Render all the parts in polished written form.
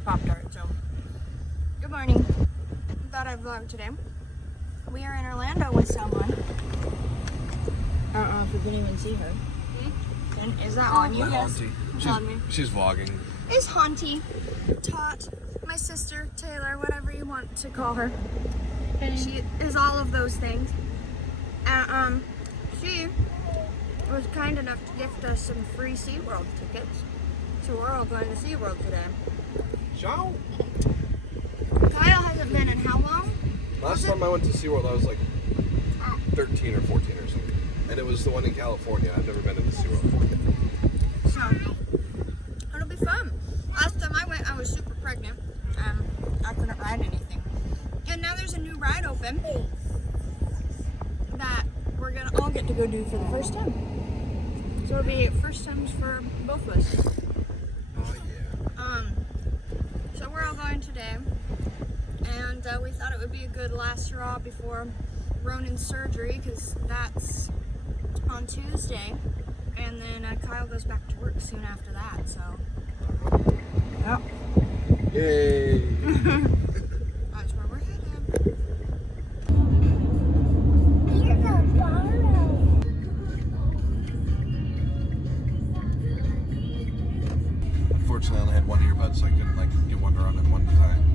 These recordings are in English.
a Pop-Tart, so. Good morning. Thought I'd vlog today. We are in Orlando with someone. I don't know if we can even see her. Is that on you? Yes. She's vlogging. Is Haunty, Tot, my sister, Taylor, whatever you want to call her. She is all of those things. She was kind enough to gift us some free SeaWorld tickets. So we're all going to SeaWorld today. Ciao. Kyle hasn't been in how long? Last time I went to SeaWorld, I was like 13 or 14 or something. And it was the one in California. I've never been in the SeaWorld before. So, it'll be fun. Last time I went, I was super pregnant. I couldn't ride anything. And now there's a new ride open that we're gonna all get to go do for the first time. So it'll be first times for both of us. Oh yeah. So we're all going today, and we thought it would be a good last hurrah before Ronan's surgery, because that's on Tuesday, and then Kyle goes back to work soon after that. So, yep. Yay! That's where we're headed. Unfortunately, I only had one earbud, so I couldn't get one around at one time.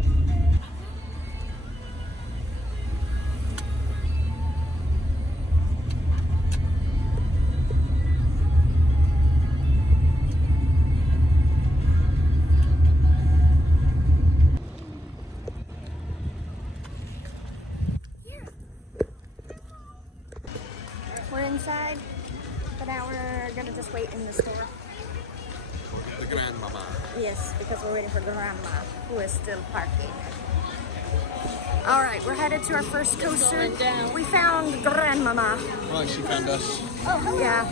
We're inside, but now we're gonna just wait in the store. The grandmama. Yes, because we're waiting for Grandma, who is still parking. All right, we're headed to our first coaster. We found Grandmama. Oh, she found us. Oh, yeah.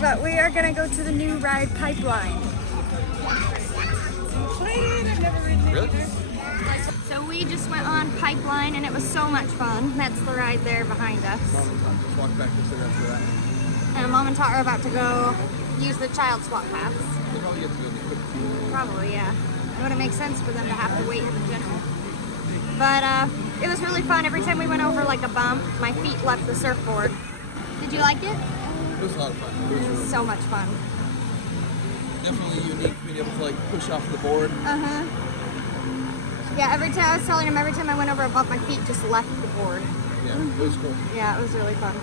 But we are gonna go to the new ride Pipeline. Really? So we just went on Pipeline and it was so much fun. That's the ride there behind us. Mom and Tom just walked back to sit after that. And Mom and Tot are about to go use the child swap pass. They probably get to go in the quick queue. Probably, yeah. It wouldn't make sense for them to have to wait in the general. But it was really fun. Every time we went over like a bump, my feet left the surfboard. Did you like it? It was a lot of fun. It was really So much fun. definitely unique being able to push off the board. Uh-huh. Yeah, every time I was telling him, every time I went over a bump, my feet just left the board. Yeah, it was cool. Yeah, it was really fun.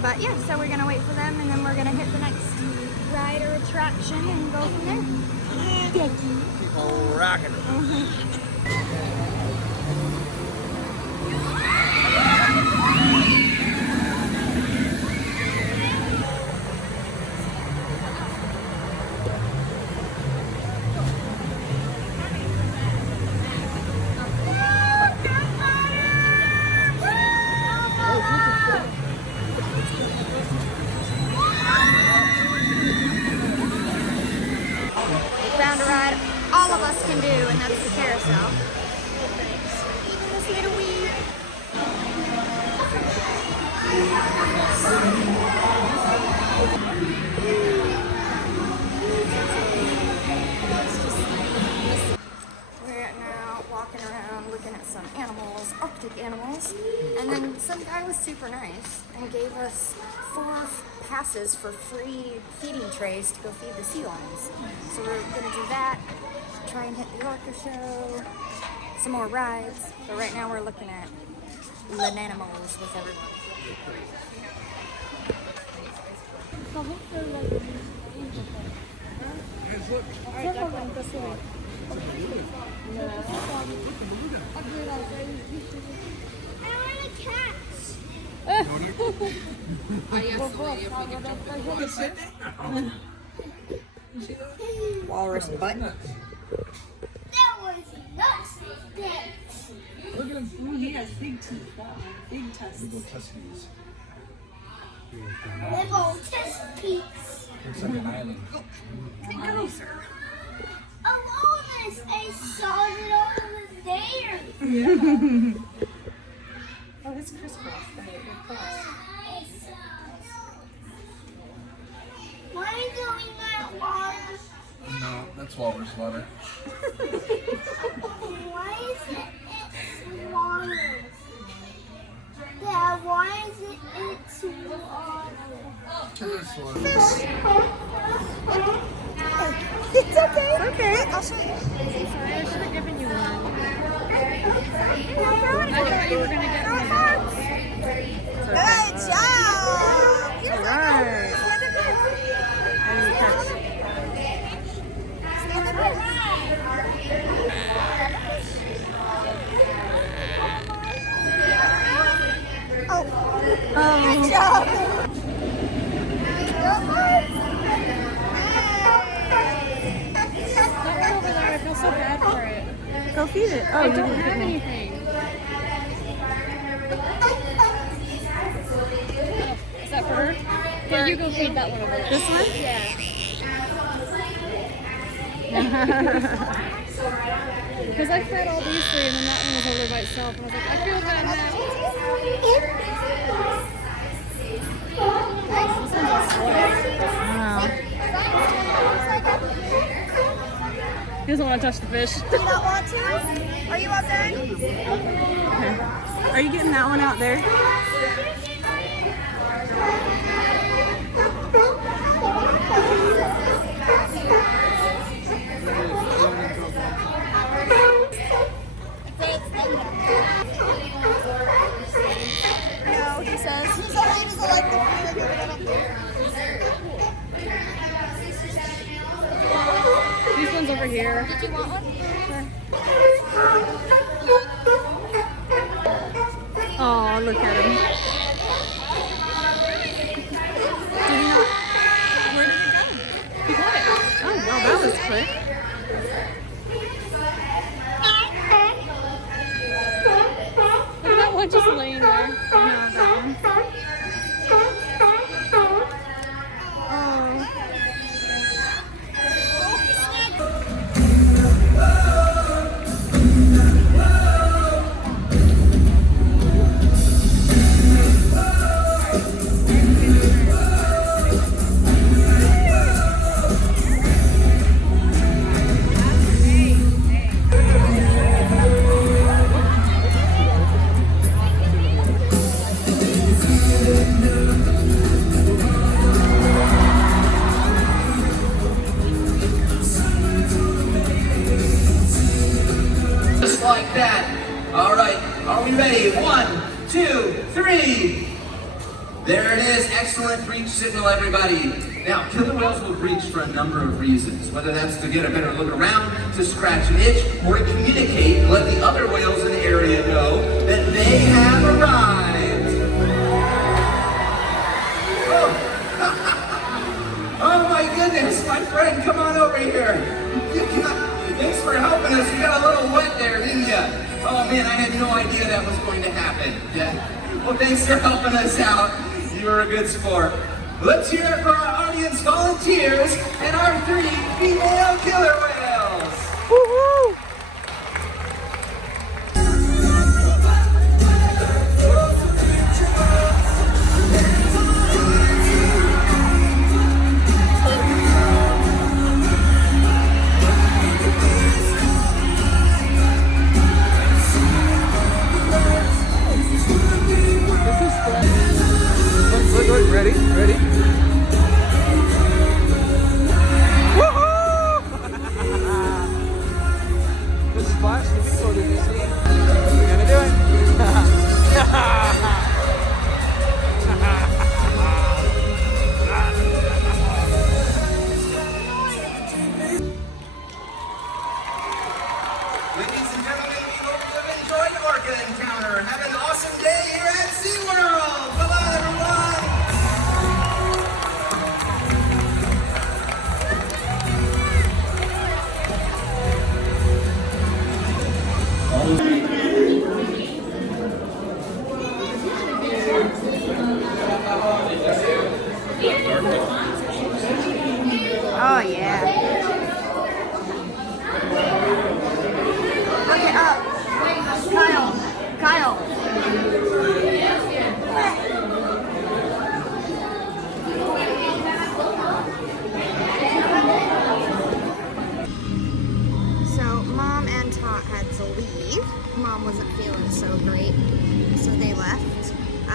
But yeah, so we're gonna wait for them, and then we're gonna hit the next ride or attraction and go from there. Keep on rocking. Found a ride all of us can do, and that's the carousel. Even this little wee. We're now walking around looking at some animals, Arctic animals, and then some guy was super nice and gave us 4 passes for free feeding trays to go feed the sea lions. So we're gonna do that, try and hit the orca show, some more rides. But right now we're looking at animals with everyone. I want a cat. Walrus butt. That was nuts. Look at him. Ooh, he has big teeth. Wow. Big tusks. Little tuskies. Little test peaks. Looks like an island. Oh, Lois, I saw it over there. Oh, it's crisscross. Why are you doing that, water? That's walrus water. Why is it walrus? Dad, why is it water? It's okay. Okay. I'll show you. Sorry, I should have given you one. I thought you were gonna get one of those. Good job. Here's Alright. Stand up there. How do you catch? Stand up there. Oh. Good job. Go for it. That one over there, I feel so bad for it. Go feed it. Oh, I you don't didn't have feed it. anything. Oh, is that for her? Yeah, you go feed that one over there. This one? Yeah. Because I fed all these three and then that one was over by itself. And I was like, I feel bad now. This one's all spoiled. He doesn't want to touch the fish. Do you not want to? Are you out there? Okay. Are you getting that one out there? No, he says he doesn't like the food. These ones over here. Did you want one? Oh, look at him. Did he not? Where did he go? He got it. Oh, well, that was quick. Look at that one just laying there. Yeah, that one. Just like that. All right, are we ready? 1, 2, 3. There it is. Excellent breach signal, everybody. Now, killer whales will breach for a number of reasons, whether that's to get a better look around, to scratch an itch, or to communicate and let the other whales in the area know that they have arrived. Oh, oh my goodness, my friend, come on over here. Thanks for helping us. You got a little wet there, didn't you? Oh man, I had no idea that was going to happen. Yeah. Well, thanks for helping us out. You were a good sport. Let's hear it for our audience volunteers and our 3 female killer whales. Woohoo! Look, ready? Ready? Woohoo!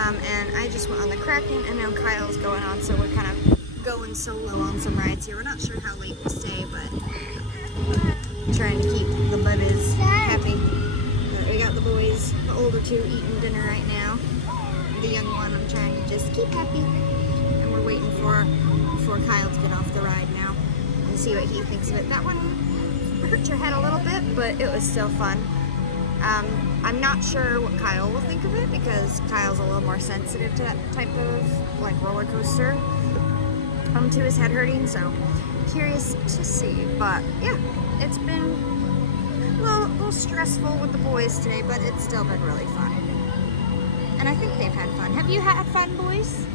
And I just went on the Kraken, and now Kyle's going on, so we're kind of going solo on some rides here. We're not sure how late we stay, but trying to keep the buddies happy. But we got the boys, the older two, eating dinner right now. The young one I'm trying to just keep happy. And we're waiting for Kyle to get off the ride now and see what he thinks of it. That one hurt your head a little bit, but it was still fun. I'm not sure what Kyle will think of it because Kyle's a little more sensitive to that type of like roller coaster to his head hurting, so curious to see. But yeah, it's been a little stressful with the boys today, but it's still been really fun. And I think they've had fun. Have you had fun, boys?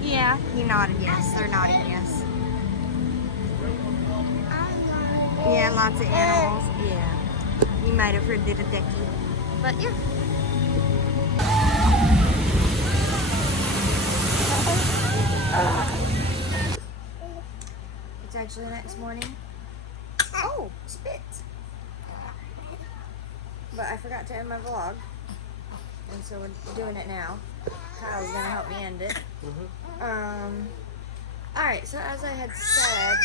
Yeah, you nodded yes. They're nodding yes. Yeah, lots of animals. Yeah. You might have heard little Decky. But yeah. It's actually the next morning. Oh, spit. But I forgot to end my vlog. And so we're doing it now. Kyle's gonna help me end it. Alright, so as I had said,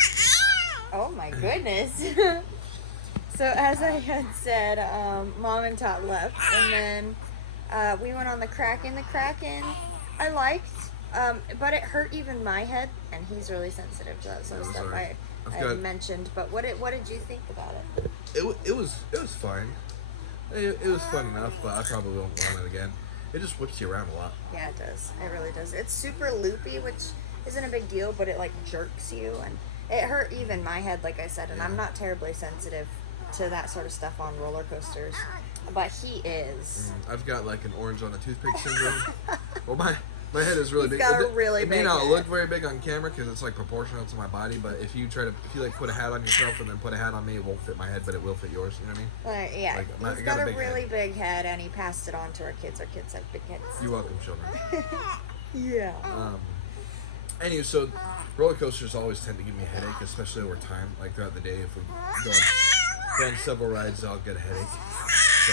oh my goodness. So as I had said, Mom and Tot left, and then we went on the Kraken. The Kraken I liked, but it hurt even my head, and he's really sensitive to that sort of stuff. I had mentioned, but what did you think about it? It was fine. It was fun enough, but I probably won't want it again. It just whips you around a lot. Yeah, it does. It really does. It's super loopy, which isn't a big deal, but it like jerks you, and it hurt even my head, like I said, and I'm not terribly sensitive to that sort of stuff on roller coasters, but he is. I've got like an orange on a toothpick syndrome. Well, my head is really He's big. got a really it may big not head. look very big on camera because it's like proportional to my body, but if you like put a hat on yourself and then put a hat on me, it won't fit my head, but it will fit yours. You know what I mean? Yeah, Like, he's got got a a big really big head, and he passed it on to our kids. Our kids have big heads. You're welcome, children. Yeah. Anyway, so roller coasters always tend to give me a headache, especially over time. Like throughout the day, if we go on several rides, I'll get a headache. So.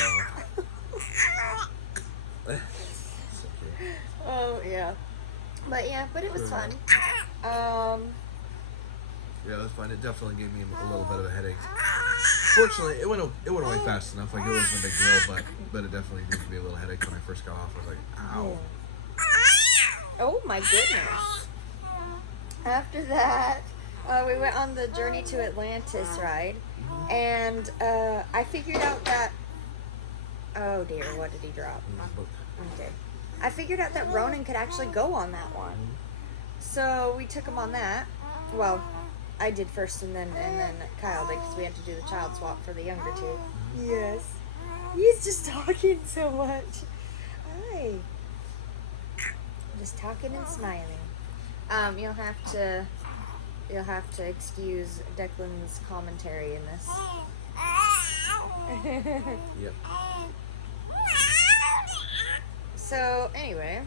So cute. Oh yeah. But it was fun. Yeah, it was fun. It definitely gave me a little bit of a headache. Fortunately, it went away fast enough. Like it wasn't a big deal, but it definitely gave me a little headache when I first got off. I was like, ow. Oh my goodness. After that, we went on the Journey to Atlantis ride, and I figured out that, oh dear, what did he drop? Okay. I figured out that Ronan could actually go on that one. So we took him on that. Well, I did first, and then Kyle did, because we had to do the child swap for the younger two. Yes. He's just talking so much. Hi. Just talking and smiling. You'll have to excuse Declan's commentary in this. Yep. So anyway,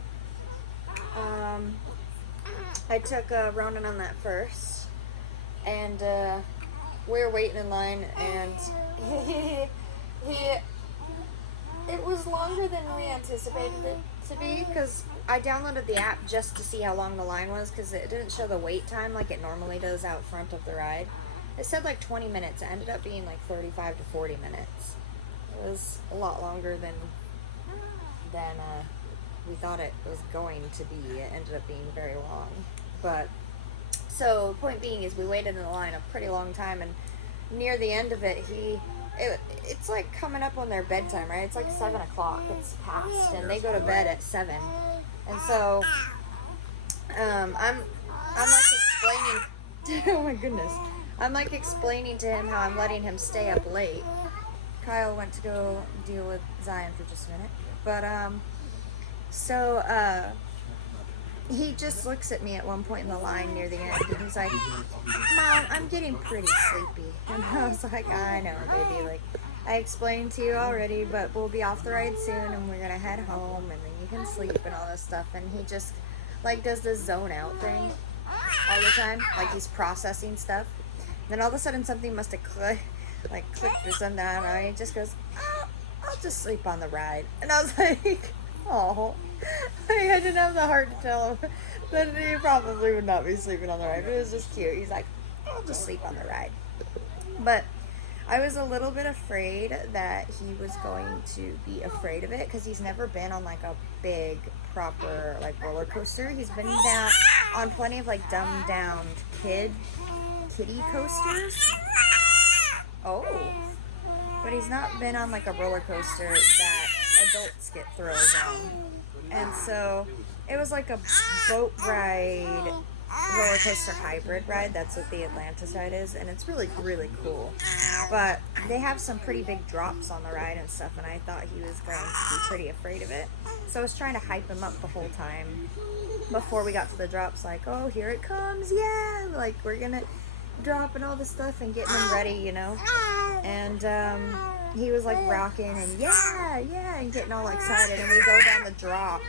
I took Ronan on that first, and we were waiting in line, and it was longer than we anticipated it to be, because I downloaded the app just to see how long the line was, because it didn't show the wait time like it normally does out front of the ride. It said like 20 minutes. It ended up being like 35 to 40 minutes. It was a lot longer than we thought it was going to be. It ended up being very long. But, so, point being is we waited in the line a pretty long time, and near the end of it, it's like coming up on their bedtime, right? It's like 7 o'clock. It's past, and they go to bed at 7. And so, I'm like explaining, oh my goodness. I'm like explaining to him how I'm letting him stay up late. Kyle went to go deal with Zion for just a minute. But, he just looks at me at one point in the line near the end, and he's like, Mom, I'm getting pretty sleepy. And I was like, I know, baby. Like, I explained to you already, but we'll be off the ride soon, and we're gonna head home, and then you can sleep and all this stuff. And he just, like, does this zone out thing all the time. Like, he's processing stuff. Then all of a sudden, something must have clicked or something. I don't know. And he just goes, oh, I'll just sleep on the ride. And I was like, oh. I didn't have the heart to tell him that he probably would not be sleeping on the ride, but it was just cute. He's like, I'll just sleep on the ride. But I was a little bit afraid that he was going to be afraid of it because he's never been on like a big, proper like roller coaster. He's been down on plenty of like dumbed down kiddie coasters. Oh. But he's not been on like a roller coaster that adults get throws on. And so it was like a boat ride, roller coaster hybrid ride. That's what the Atlantis ride is. And it's really, really cool. But they have some pretty big drops on the ride and stuff. And I thought he was going to be pretty afraid of it. So I was trying to hype him up the whole time before we got to the drops. Like, oh, here it comes. Yeah. Like, we're going to drop and all this stuff and getting him ready, you know. And he was like rocking and yeah, and getting all excited. And we go down the drop.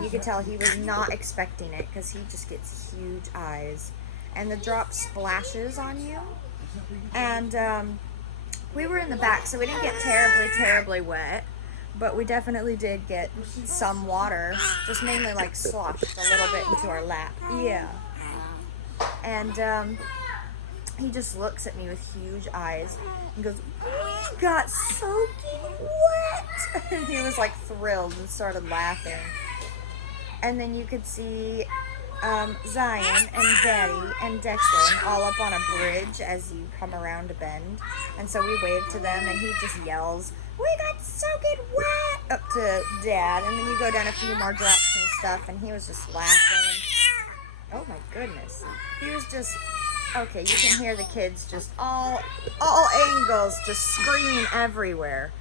You could tell he was not expecting it because he just gets huge eyes. And the drop splashes on you. And we were in the back, so we didn't get terribly, terribly wet. But we definitely did get some water, just mainly like sloshed a little bit into our lap. Yeah. And he just looks at me with huge eyes and goes, we got soaking wet! And he was like thrilled and started laughing. And then you could see Zion and Betty and Declan all up on a bridge as you come around a bend. And so we waved to them and he just yells, we got soaking wet! Up to Dad. And then you go down a few more drops and stuff and he was just laughing. Oh my goodness. He was just... Okay, you can hear the kids just all angles, just screaming everywhere.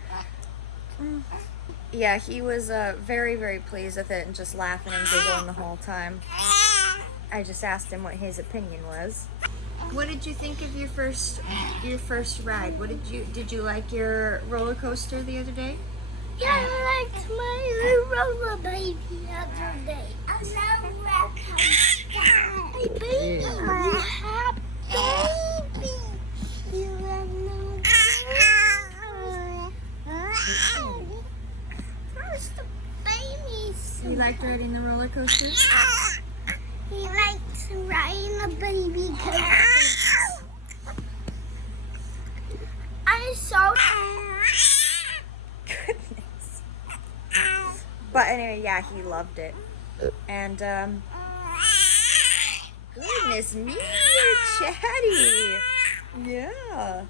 Yeah, he was very, very pleased with it and just laughing and giggling the whole time. I just asked him what his opinion was. What did you think of your first ride? Did you like your roller coaster the other day? Yeah, I liked my roller baby the other day. I love roller coaster. Hey, baby, you have baby. You have no First the babies. You liked riding the roller coaster? He likes riding a baby coaster. I saw. Goodness. But anyway, yeah, he loved it. And goodness me, you're chatty. Yeah.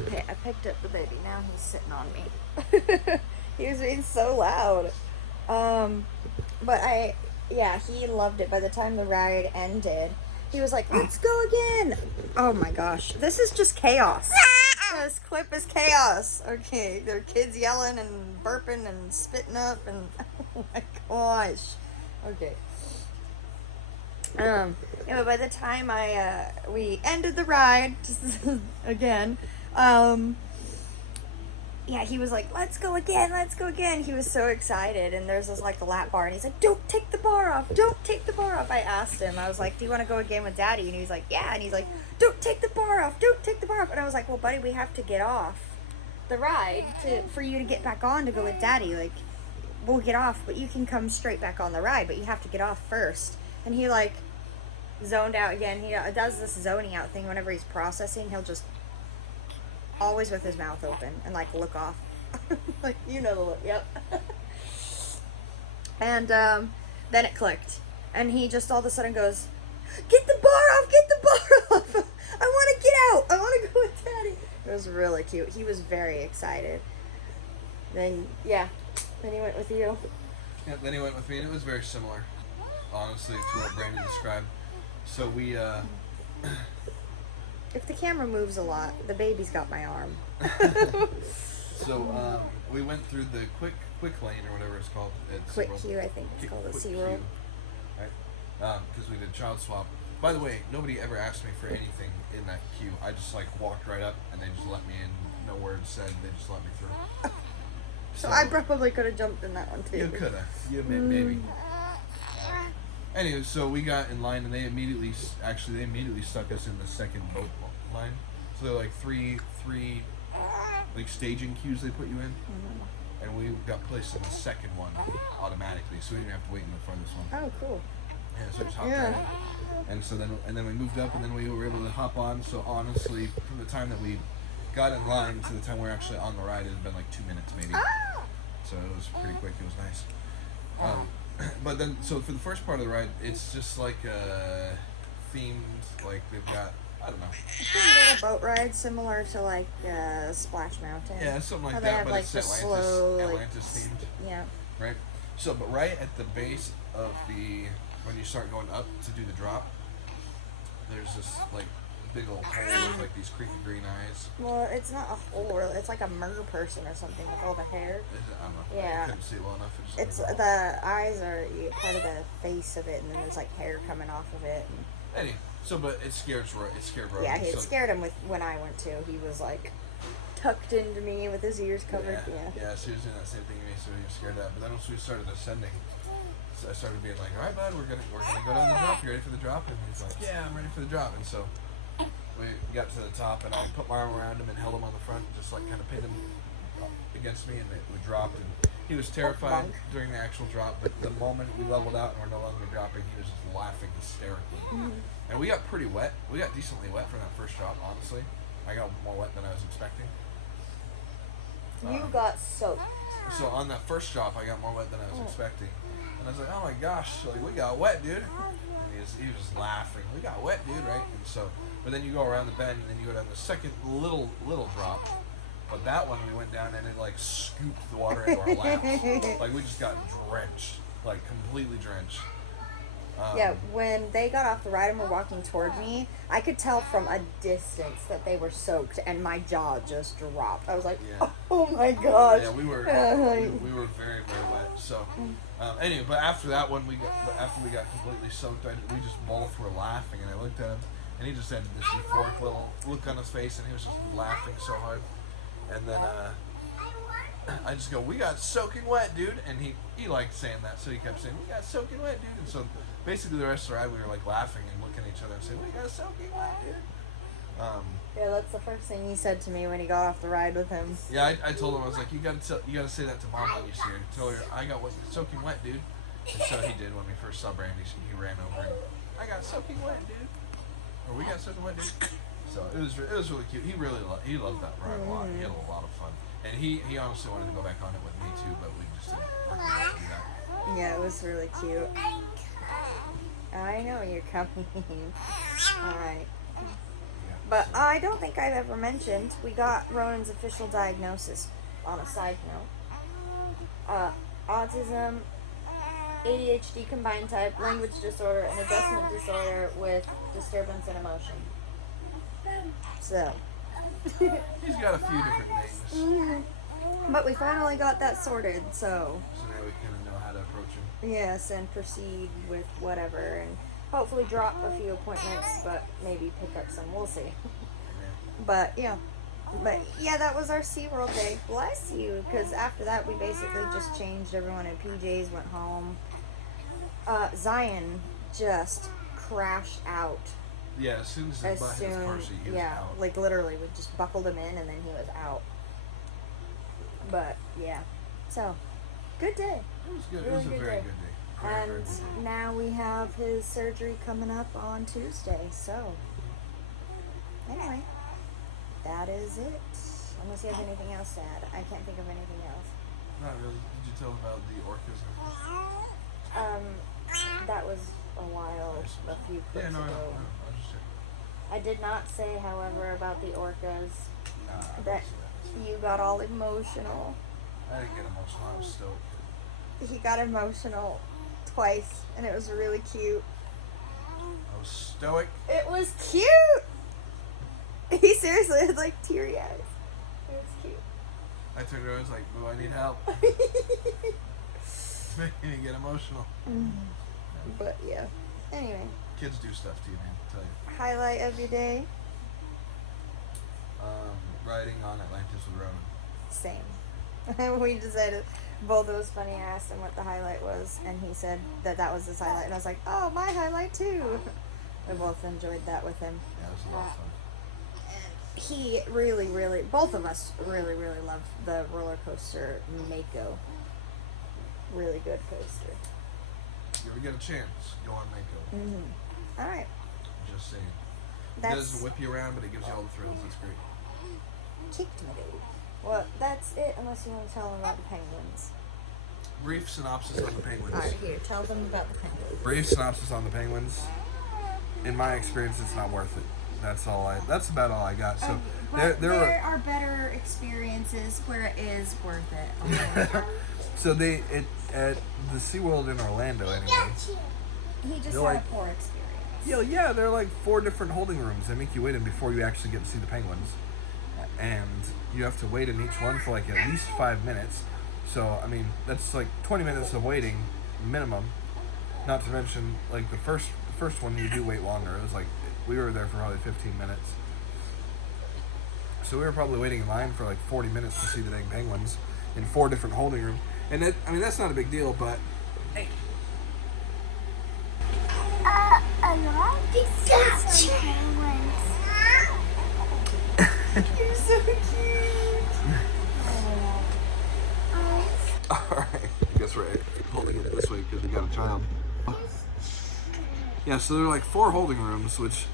Okay, I picked up the baby. Now he's sitting on me. He was being so loud. But he loved it. By the time the ride ended, he was like, let's go again. Oh my gosh. This is just chaos. This clip is chaos. Okay, there are kids yelling and burping and spitting up and oh my gosh. Okay. Anyway, by the time we ended the ride, again, yeah, he was like, let's go again. He was so excited, and there's this like lap bar, and he's like, don't take the bar off. I asked him, I was like, do you want to go again with Daddy? And he's like, yeah. And he's like, don't take the bar off. And I was like, well, buddy, we have to get off the ride for you to get back on to go with Daddy. Like, we'll get off, but you can come straight back on the ride, but you have to get off first. And he like zoned out again. He does this zoning out thing whenever he's processing. He'll just always with his mouth open and like look off. Like, you know the look. Yep. And then it clicked, and he just all of a sudden goes, get the bar off. I want to get out. I want to go with Daddy. It was really cute. He was very excited. Then he went with you. Yeah, then he went with me, and it was very similar, honestly, to what Brandon described. So we, If the camera moves a lot, the baby's got my arm. So we went through the quick lane or whatever it's called. Quick queue, I think it's called at SeaWorld. Right? Because we did child swap. By the way, nobody ever asked me for anything in that queue. I just like walked right up and they just let me in. No words said. They just let me through. So I probably could have jumped in that one too. You could have. You maybe. Anyway, so we got in line and they immediately stuck us in the second boat line. So they're like three like staging queues they put you in. and we got placed in the second one automatically, so we didn't have to wait in the farthest one. Oh, cool. Yeah, so we just hopped Yeah. right in. And so then we moved up, and then we were able to hop on. So honestly, from the time that we got in line to the time we were actually on the ride, it had been like 2 minutes maybe. So it was pretty quick. It was nice. But then, so for the first part of the ride, it's just like themed. Like they've got, I don't know. It's a little boat ride similar to like Splash Mountain. Yeah, something like How they that, have, but like, it's the Atlantis, slow, like, Atlantis themed, Yeah. right? So, but right at the base of when you start going up to do the drop, there's this like big old hole with like these creepy green eyes. Well, it's not a hole, really. It's like a mer person or something with all the hair. I don't know. Yeah. I couldn't see it well enough. It's the eyes are part of the face of it, and then there's like hair coming off of it. And, Anyway, so but it scared Rogan. yeah, it so, scared him when I went too. He was like tucked into me with his ears covered. Yeah. So he was doing that same thing to me, so he was scared of that. But then once we started ascending, so I started being like, "All right, bud, we're gonna go down the drop. You ready for the drop?" And he's like, "Yeah, I'm ready for the drop." And so we got to the top, and I put my arm around him and held him on the front, just like kind of pinned him against me, and we dropped. And he was terrified during the actual drop, but the moment we leveled out and we're no longer dropping, he was just laughing hysterically. And we got pretty wet. We got decently wet from that first drop, honestly. I got more wet than I was expecting. You got soaked. So on that first drop, I got more wet than I was expecting. And I was like, oh my gosh, like, we got wet, dude. And he was just laughing. We got wet, dude, right? And so, but then you go around the bend, and then you go down the second little drop. But that one, we went down, and it, like, scooped the water into our laps. Like, we just got drenched. Like, completely drenched. Yeah, when they got off the ride and were walking toward me, I could tell from a distance that they were soaked, and my jaw just dropped. I was like, Yeah. "Oh my gosh!" Yeah, we were very, very wet. So, anyway, but after that one, after we got completely soaked, we just both were laughing, and I looked at him, and he just had this euphoric little look on his face, and he was just laughing so hard. And then I just go, "We got soaking wet, dude," and he liked saying that, so he kept saying, "We got soaking wet, dude," and so basically the rest of the ride we were like laughing and looking at each other and saying, "We got soaking wet, dude." Yeah, that's the first thing he said to me when he got off the ride with him. Yeah, I told him, I was like, you gotta say that to Mom when you see her. Tell her I got soaking wet, dude. And so he did when we first saw Brandy. He ran over and I got soaking wet, dude. Or we got soaking wet, dude. So it was really cute. He loved that ride a lot. He had a lot of fun, and he honestly wanted to go back on it with me too, but we just didn't work out to do that. Yeah, it was really cute. I know you're coming. Alright. But I don't think I've ever mentioned, we got Ronan's official diagnosis on a side note. Autism, ADHD combined type, language disorder, and adjustment disorder with disturbance in emotion. So. He's got a few different names. But we finally got that sorted, so. So now we kind of know how to approach him. Yes, and proceed with whatever, and hopefully drop a few appointments, but maybe pick up some. We'll see. But yeah, that was our SeaWorld day. Bless you, because after that we basically just changed everyone in PJs, went home. Zion just crashed out. Yeah, as soon as his car seat, he was out. Like literally, we just buckled him in and then he was out. But yeah, so good day. It was good. Really It was a good very day. good day. Very, And very good day. now we have his surgery coming up on Tuesday. So anyway, that is it. Unless you have anything else to add, I can't think of anything else. Not really. Did you tell him about the orcas? That was a while, a few clips Yeah, no, I ago. know. I was just I did not say, however, about the orcas I that didn't you got all emotional. I didn't get emotional. I was stoked. He got emotional twice, and it was really cute. I was stoic. It was cute! He seriously had like teary eyes. It was cute. I turned around and was like, "Boo, I need help." It's making me get emotional. But yeah. Anyway, Kids do stuff to you, man. I tell you. highlight of your day? Riding on Atlantis with Ronan. Same. We decided both it was funny. I asked him what the highlight was, and he said that was his highlight. And I was like, oh, my highlight too. We both enjoyed that with him. Yeah, it was a lot of fun. he really, both of us really love the roller coaster Mako. Really good coaster. If you ever get a chance, go on Mako. Mm-hmm. All right. Just saying. It That's doesn't whip you around, but it gives you all the thrills. It's great. kicked Mako. Well, that's it. Unless you want to tell them about the penguins. Brief synopsis on the penguins. All right, here. Tell them about the penguins. Brief synopsis on the penguins. In my experience, it's not worth it. That's about all I got. So There are better experiences where it is worth it. So at the SeaWorld in Orlando anyway. He just They're had like- a poor experience. Yeah, there are like 4 different holding rooms. They make you wait in before you actually get to see the penguins, and you have to wait in each one for like at least 5 minutes. So I mean, that's like 20 minutes of waiting minimum. Not to mention like the first one you do wait longer. It was like we were there for probably 15 minutes. So we were probably waiting in line for like 40 minutes to see the dang penguins in 4 different holding rooms. And that, I mean, that's not a big deal, but hey, I love these penguins. You're so cute. alright, I guess we're holding it this way because we got a child. Yeah, so there are like 4 holding rooms, which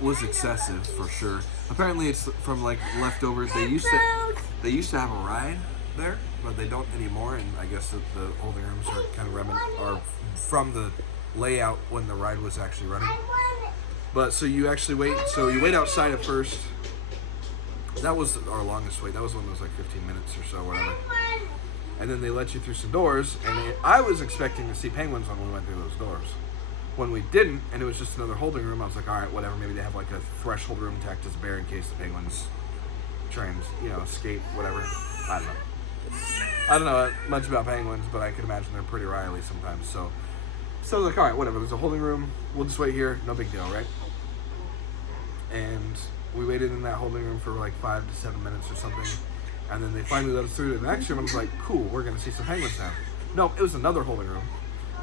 was excessive for sure. Apparently it's from like leftovers. They used to have a ride there, but they don't anymore, and I guess that the holding rooms are kind of are from the layout when the ride was actually running. But so you actually wait. So you wait outside at first. That was our longest wait. That was one that was like 15 minutes or so, whatever. And then they let you through some doors, and I was expecting to see penguins when we went through those doors. When we didn't, and it was just another holding room, I was like, all right, whatever. Maybe they have like a threshold room to act as a bear in case the penguins try and escape, whatever. I don't know much about penguins, but I can imagine they're pretty riley sometimes. So I was like, all right, whatever. There's a holding room. We'll just wait here. No big deal, right? And we waited in that holding room for like 5 to 7 minutes or something. And then they finally let us through to the next room. I was like, cool, we're going to see some penguins now. No, it was another holding room.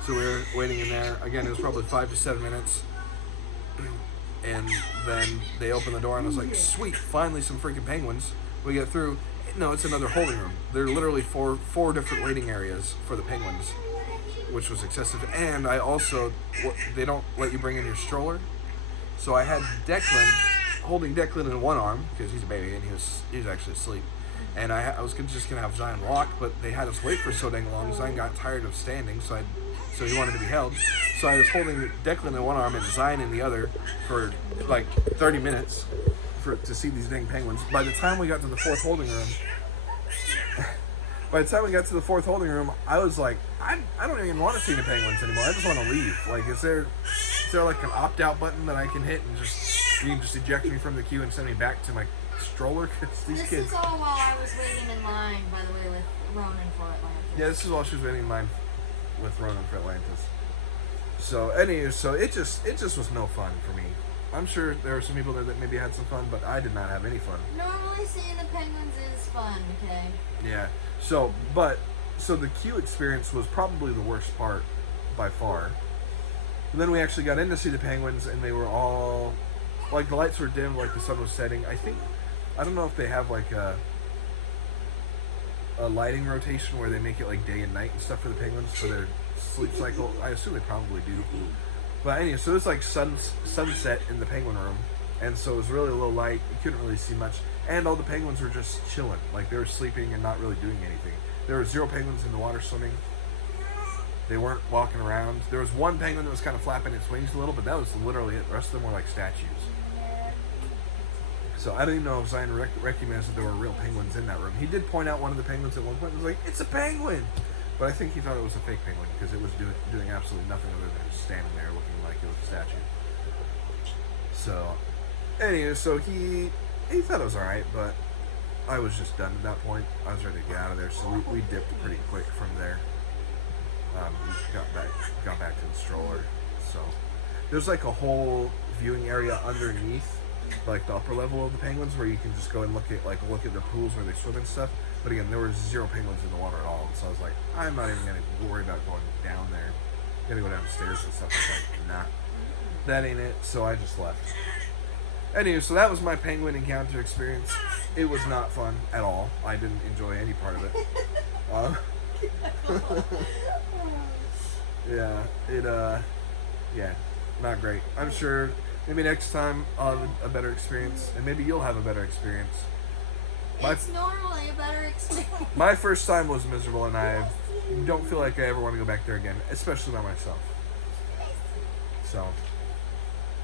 So we were waiting in there. Again, it was probably 5 to 7 minutes. And then they opened the door and I was like, sweet, finally some freaking penguins. We get through. No, it's another holding room. There are literally four different waiting areas for the penguins, which was excessive. And they don't let you bring in your stroller. So I had Declan, holding Declan in one arm, because he's a baby and he was actually asleep. And I was just going to have Zion walk, but they had us wait for so dang long. Zion got tired of standing, so he wanted to be held. So I was holding Declan in one arm and Zion in the other for like 30 minutes to see these dang penguins. By the time we got to the fourth holding room, I was like, I don't even want to see the penguins anymore. I just want to leave. Like, is there like an opt-out button that I can hit and you can just eject me from the queue and send me back to my stroller? Because these This kids. is all while I was waiting in line, by the way, with Ronan for Atlantis. Yeah, this is while she was waiting in line with Ronan for Atlantis. So it just was no fun for me. I'm sure there were some people there that maybe had some fun, but I did not have any fun. Normally seeing the penguins is fun, okay? Yeah. So the queue experience was probably the worst part by far. And then we actually got in to see the penguins, and they were all like, the lights were dim, like the sun was setting. I don't know if they have like a lighting rotation where they make it like day and night and stuff for the penguins for their sleep cycle. I assume they probably do. But anyway, so it was like sunset in the penguin room, and so it was really low light. You couldn't really see much, and all the penguins were just chilling, like they were sleeping and not really doing anything. There were 0 penguins in the water swimming. They weren't walking around. There was one penguin that was kind of flapping its wings a little, but that was literally it. The rest of them were like statues. So I don't even know if Zion recognized that there were real penguins in that room. He did point out one of the penguins at one point. He was like, "It's a penguin!" But I think he thought it was a fake penguin because it was doing absolutely nothing other than just standing there looking like it was a statue. So, anyway, so he thought it was alright, but I was just done at that point. I was ready to get out of there, so we dipped pretty quick from there. Got back to the stroller. So there's like a whole viewing area underneath, like the upper level of the penguins, where you can just go and look at the pools where they swim and stuff. But again, there were 0 penguins in the water at all, so I was like, I'm not even gonna worry about going down there. I'm gonna go downstairs and stuff. I was like, nah, that ain't it. So I just left. Anyway, so that was my penguin encounter experience. It was not fun at all. I didn't enjoy any part of it. Yeah, not great. I'm sure maybe next time I'll have a better experience, and maybe you'll have a better experience. It's normally a better experience. My first time was miserable, and I don't feel like I ever want to go back there again, especially by myself. So,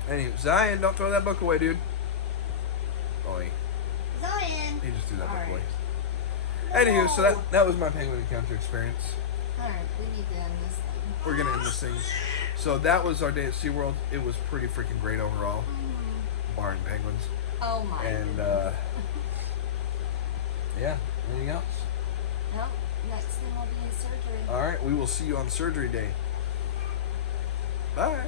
anyway, Zion, don't throw that book away, dude. Oi. Zion. He just threw that book Alright. away. Anywho, so that was my penguin encounter experience. Alright, we need to end this thing. We're gonna end this thing. So that was our day at SeaWorld. It was pretty freaking great overall. Barring penguins. Oh my. And yeah, anything else? Nope. Next thing will be surgery. Alright, we will see you on surgery day. Bye.